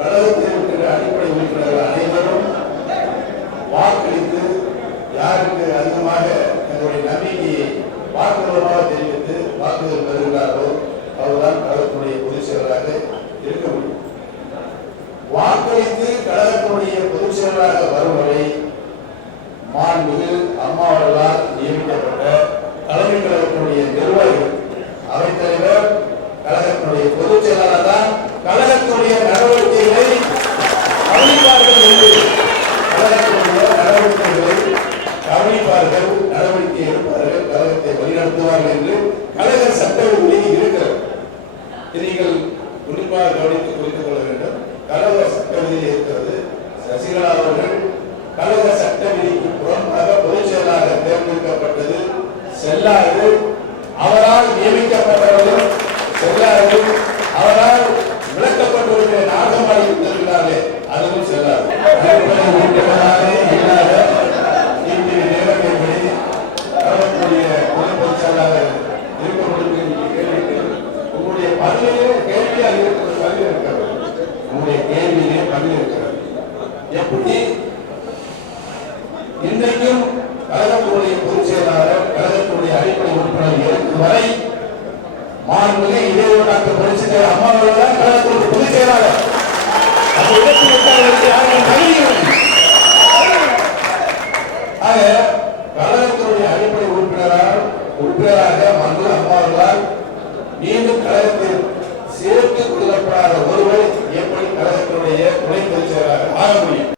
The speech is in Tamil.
கழகத்தில் இருக்கிற அடிப்படை உறுப்பினர்கள் அனைவரும் வாக்களித்து யாருக்கு அதிகமாக தங்களுடைய நம்பிக்கையை வாக்குமூலமாக தெரிவித்து வாக்குகள் பெறுகிறாரோ அவர்தான் கழகத்துடைய பொதுச் செயலராக இருக்க முடியும். வாக்களித்து கழகத்துடைய பொதுச் செயலராக வரும் வரை மாண்புமிகு அம்மா அவர்களால் நியமிக்கப்பட்ட தலைமை கழகத்தினுடைய நிர்வாகிகள் அவைத்தலைவர் கழகத்தினுடைய பொதுச் செயலாளர் தான் கழகத்துடைய நடவடிக்கைகளை கவனிப்பார்கள் என்று கழகத்தினுடைய நடவடிக்கைகளை கவனிப்பார்கள், நடவடிக்கை எடுப்பார்கள், கழகத்தை வழிநடத்துவார்கள் என்று கழக சட்ட விதி இருக்கிறது. நீங்கள் உன்னிப்பாக கவனித்து புரிந்து கொள்ள வேண்டும். கழக சட்ட விதி இருக்கிறது. சசிகலா அவர்கள் கழக சட்ட விதிக்கு புறம்பாக பொதுச் செயலாளராக தேர்ந்தெடுக்கப்பட்டது செல்லாது. அவரால் நியமிக்கப்பட்டவர்கள் செல்லாது. அவரால் விளக்கப்பட்டவர்கள் நாகமாடி தருகிறார்களே அதுவும் செல்லாது. உங்களுடைய பதிலே கேள்வியாக இருக்கிறது, பதில் இருக்கிறது. உங்களுடைய கேள்வியிலே பதில் இருக்கிறது. எப்படி இன்றைக்கும் கழகத்துடைய பொதுச் செயலாளர் கழகத்துடைய அடிப்படை உறுப்பினர் இருக்கும் வரை மாண்புமிகு இதேபோல் டாக்டர் புரட்சித் அம்மா அவர்கள் தான் கழகத்துடைய பொதுச் செயலாளர். அந்த இடத்தில் இருப்பவர்களுக்கு யாரும் தகுதி ஆக கழகத்தினுடைய அடிப்படை உறுப்பினராக மாண்புமிகு அம்மா அவர்களால் மீண்டும் கழகத்தில் சேர்த்துக் கொள்ளப்படாத ஒருவர் எப்படி கழகத்தினுடைய துணை பொதுச் செயலாளர் ஆக முடியும்?